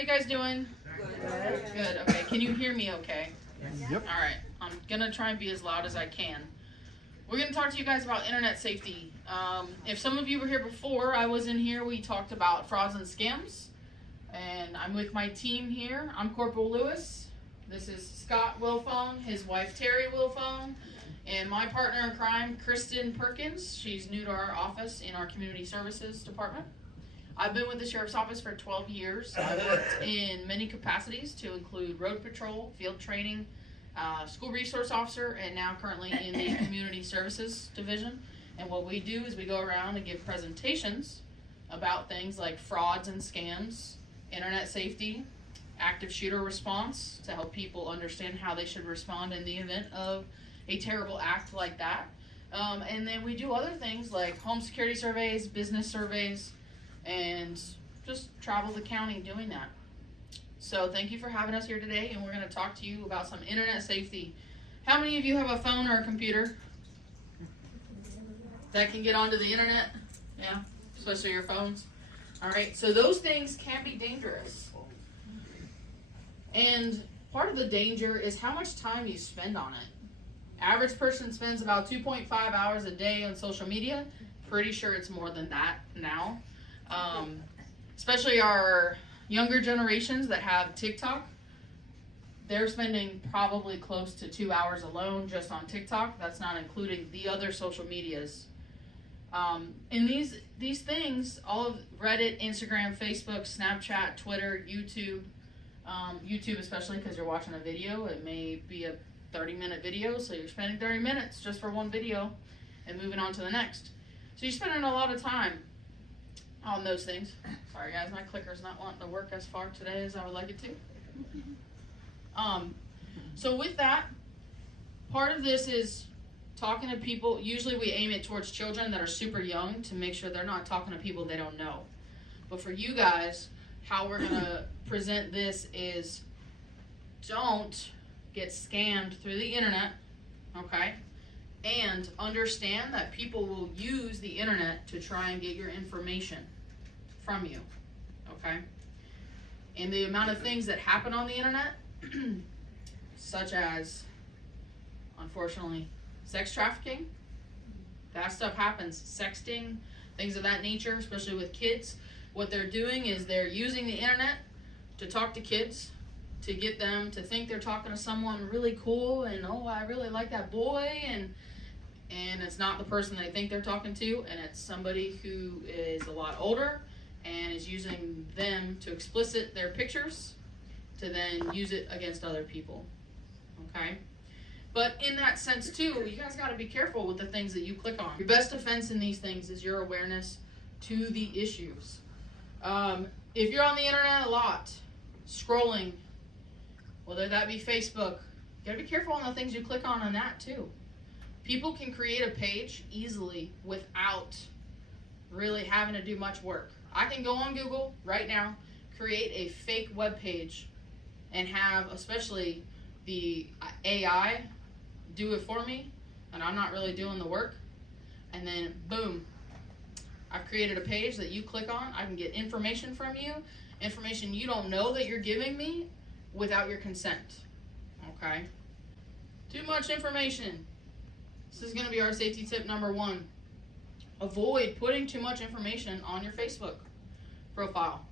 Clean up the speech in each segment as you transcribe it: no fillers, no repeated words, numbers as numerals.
you guys doing? Good. Good. Okay. Can you hear me okay? Yep. All right. I'm going to try and be as loud as I can. We're going to talk to you guys about internet safety. If some of you were here before I was in here, we talked about frauds and scams. And I'm with my team here. I'm Corporal Lewis. This is Scott Wilfone, his wife Terry Wilfone, and my partner in crime, Kristen Perkins. She's new to our office in our community services department. I've been with the Sheriff's Office for 12 years. I've worked in many capacities to include road patrol, field training, school resource officer, and now currently in the community services division. And what we do is we go around and give presentations about things like frauds and scams, internet safety, active shooter response to help people understand how they should respond in the event of a terrible act like that. And then we do other things like home security surveys, business surveys, and just travel the county doing that. So thank you for having us here today, and we're going to talk to you about some internet safety. How many of you have a phone or a computer that can get onto the internet? Yeah, especially your phones. All right, so those things can be dangerous. And part of the danger is how much time you spend on it. Average person spends about 2.5 hours a day on social media. Pretty sure it's more than that now. Especially our younger generations that have TikTok. They're spending probably close to 2 hours alone just on TikTok. That's not including the other social medias. And these things, all of Reddit, Instagram, Facebook, Snapchat, Twitter, YouTube, YouTube especially because you're watching a video, it may be a 30-minute video, so you're spending 30 minutes just for one video and moving on to the next. So you're spending a lot of time on those things. Sorry guys, my clicker's not wanting to work as far today as I would like it to. So with that, part of this is talking to people. Usually we aim it towards children that are super young to make sure they're not talking to people they don't know. But for you guys, how we're going to present this is don't get scammed through the internet, okay? And understand that people will use the internet to try and get your information from you, okay? And the amount of things that happen on the internet, such as, unfortunately, sex trafficking, that stuff happens. Sexting, things of that nature, especially with kids. What they're doing is they're using the internet to talk to kids, to get them to think they're talking to someone really cool, and oh, I really like that boy, and it's not the person they think they're talking to, and it's somebody who is a lot older and is using them to explicit their pictures to then use it against other people, okay? But in that sense too, you guys got to be careful with the things that you click on. Your best defense in these things is your awareness to the issues. If you're on the internet a lot, scrolling, whether that be Facebook, you got to be careful on the things you click on that too. People can create a page easily without really having to do much work. I can go on Google right now, create a fake web page, and have especially the AI do it for me, and I'm not really doing the work, and then boom, I've created a page that you click on. I can get information from you, information you don't know that you're giving me without your consent, okay? Too much information. This is going to be our safety tip number 1. Avoid putting too much information on your Facebook profile,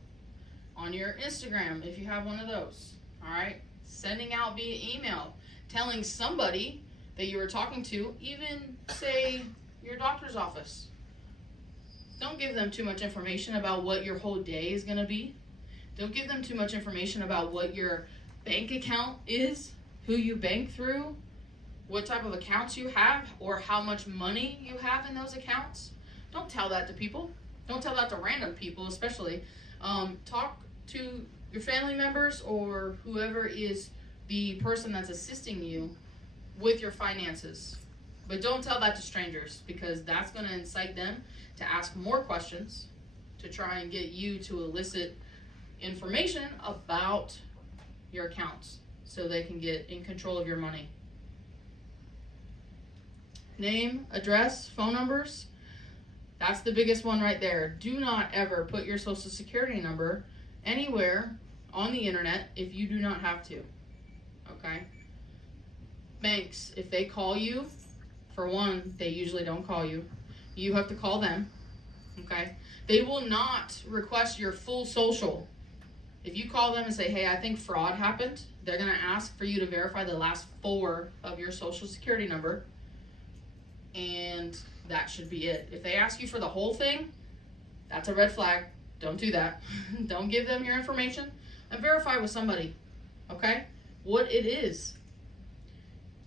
on your Instagram if you have one of those, all right? Sending out via email, telling somebody that you were talking to, even say your doctor's office. Don't give them too much information about what your whole day is going to be. Don't give them too much information about what your bank account is, who you bank through, what type of accounts you have, or how much money you have in those accounts. Don't tell that to people. Don't tell that to random people, especially. Talk to your family members or whoever is the person that's assisting you with your finances. But don't tell that to strangers, because that's going to incite them to ask more questions to try and get you to elicit information about your accounts so they can get in control of your money. Name, address, phone numbers. That's the biggest one right there. Do not ever put your social security number anywhere on the internet if you do not have to. Okay? Banks, if they call you, for one, they usually don't call you. You have to call them. Okay? They will not request your full social. If you call them and say, hey, I think fraud happened, they're going to ask for you to verify the last 4 of your social security number. And that should be it. If they ask you for the whole thing, that's a red flag. Don't do that. Don't give them your information. And verify with somebody, okay, what it is.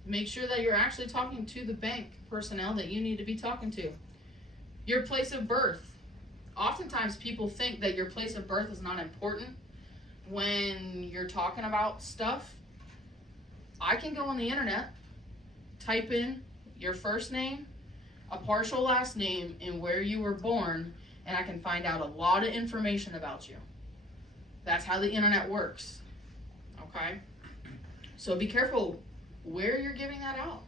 Make sure that you're actually talking to the bank personnel that you need to be talking to. Your place of birth. Oftentimes people think that your place of birth is not important when you're talking about stuff. I can go on the internet, type in your first name, a partial last name, and where you were born, and I can find out a lot of information about you. That's how the internet works, okay? So be careful where you're giving that out.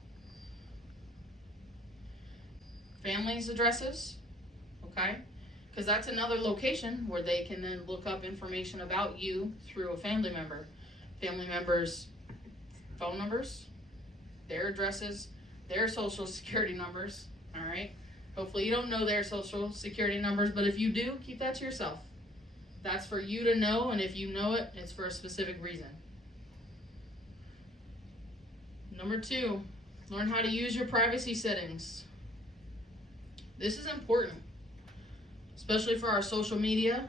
Families' addresses, okay? Because that's another location where they can then look up information about you through a family member. Family members' phone numbers, their addresses, their social security numbers, all right? Hopefully you don't know their social security numbers, but if you do, keep that to yourself. That's for you to know, and if you know it, it's for a specific reason. Number 2, learn how to use your privacy settings. This is important, especially for our social media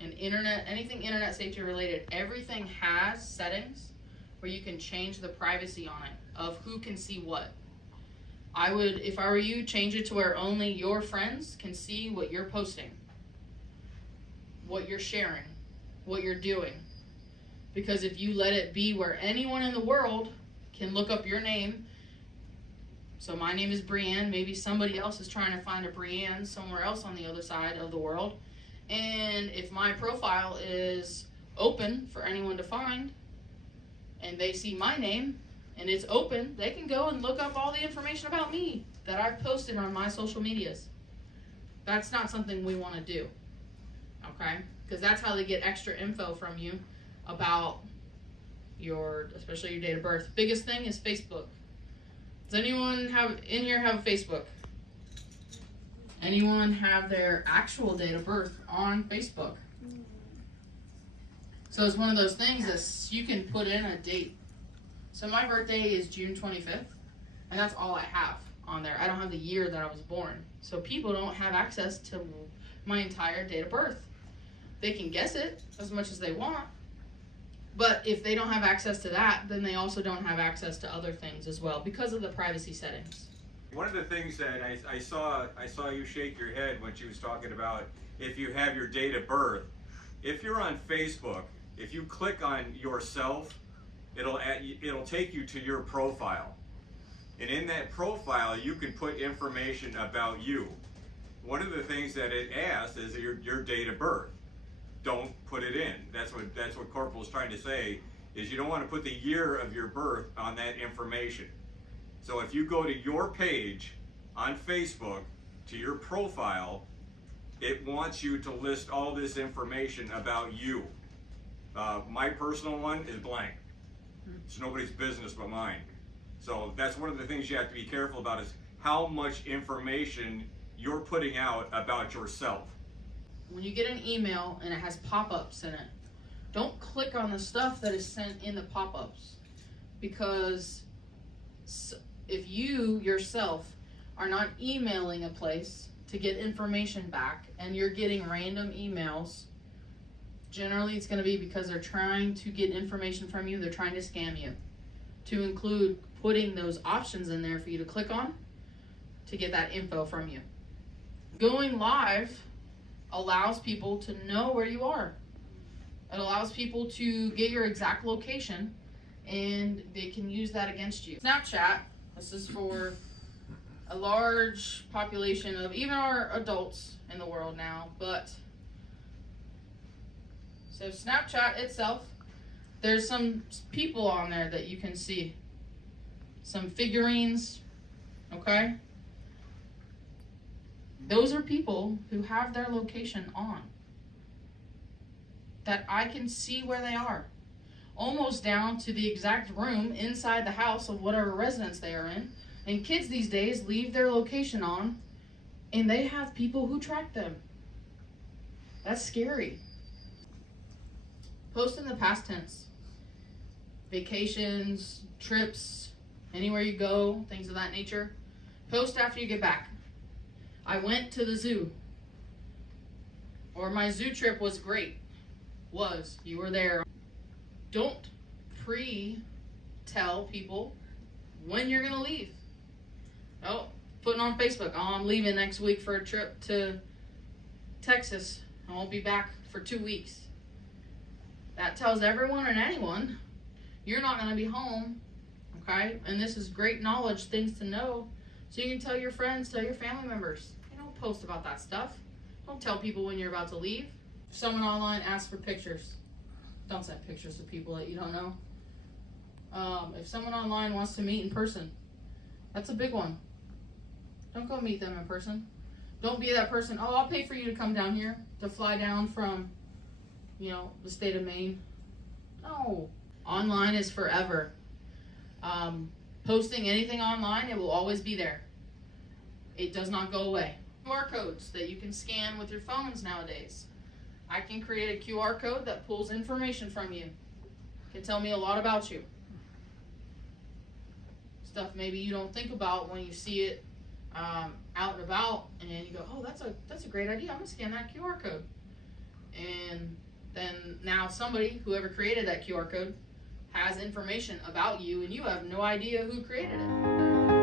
and internet, anything internet safety related. Everything has settings where you can change the privacy on it of who can see what. I would, if I were you, change it to where only your friends can see what you're posting, what you're sharing, what you're doing. Because if you let it be where anyone in the world can look up your name, so my name is Brienne, maybe somebody else is trying to find a Brienne somewhere else on the other side of the world, and if my profile is open for anyone to find, and they see my name, and it's open, they can go and look up all the information about me that I've posted on my social medias. That's not something we want to do, okay? Because that's how they get extra info from you about your, especially your date of birth. Biggest thing is Facebook. Does anyone in here have a Facebook? Anyone have their actual date of birth on Facebook? So it's one of those things that you can put in a date. So my birthday is June 25th, and that's all I have on there. I don't have the year that I was born. So people don't have access to my entire date of birth. They can guess it as much as they want, but if they don't have access to that, then they also don't have access to other things as well because of the privacy settings. One of the things that I saw you shake your head when she was talking about if you have your date of birth. If you're on Facebook, if you click on yourself, it'll take you to your profile. And in that profile, you can put information about you. One of the things that it asks is your date of birth. Don't put it in. That's what Corporal's trying to say, is you don't want to put the year of your birth on that information. So if you go to your page on Facebook, to your profile, it wants you to list all this information about you. My personal one is blank. It's nobody's business but mine. So that's one of the things you have to be careful about, is how much information you're putting out about yourself. When you get an email and it has pop-ups in it, don't click on the stuff that is sent in the pop-ups, because if you yourself are not emailing a place to get information back and you're getting random emails, generally it's going to be because they're trying to get information from you. They're trying to scam you, to include putting those options in there for you to click on to get that info from you. Going live allows people to know where you are. It allows people to get your exact location, and they can use that against you. Snapchat, this is for a large population of even our adults in the world now, but so Snapchat itself, there's some people on there that you can see. Some figurines, okay? Those are people who have their location on. that I can see where they are, almost down to the exact room inside the house of whatever residence they are in. And kids these days leave their location on, and they have people who track them. That's scary. Post in the past tense. Vacations, trips, anywhere you go, things of that nature. Post after you get back. I went to the zoo. Or my zoo trip was great. You were there. Don't tell people when you're gonna leave. Oh, putting on Facebook, oh, I'm leaving next week for a trip to Texas. I won't be back for 2 weeks. That tells everyone and anyone you're not gonna be home, okay? And this is great knowledge, things to know, so you can tell your friends, tell your family members. You don't post about that stuff. Don't tell people when you're about to leave. If someone online asks for pictures, don't send pictures to people that you don't know. If someone online wants to meet in person, that's a big one. Don't go meet them in person. Don't be that person, oh, I'll pay for you to come down here, to fly down from, the state of Maine. No. Online is forever. Posting anything online, it will always be there. It does not go away. QR codes that you can scan with your phones nowadays. I can create a QR code that pulls information from you. It can tell me a lot about you. Stuff maybe you don't think about when you see it out and about, and you go, oh, that's a great idea. I'm gonna scan that QR code. And then now somebody, whoever created that QR code, has information about you, and you have no idea who created it.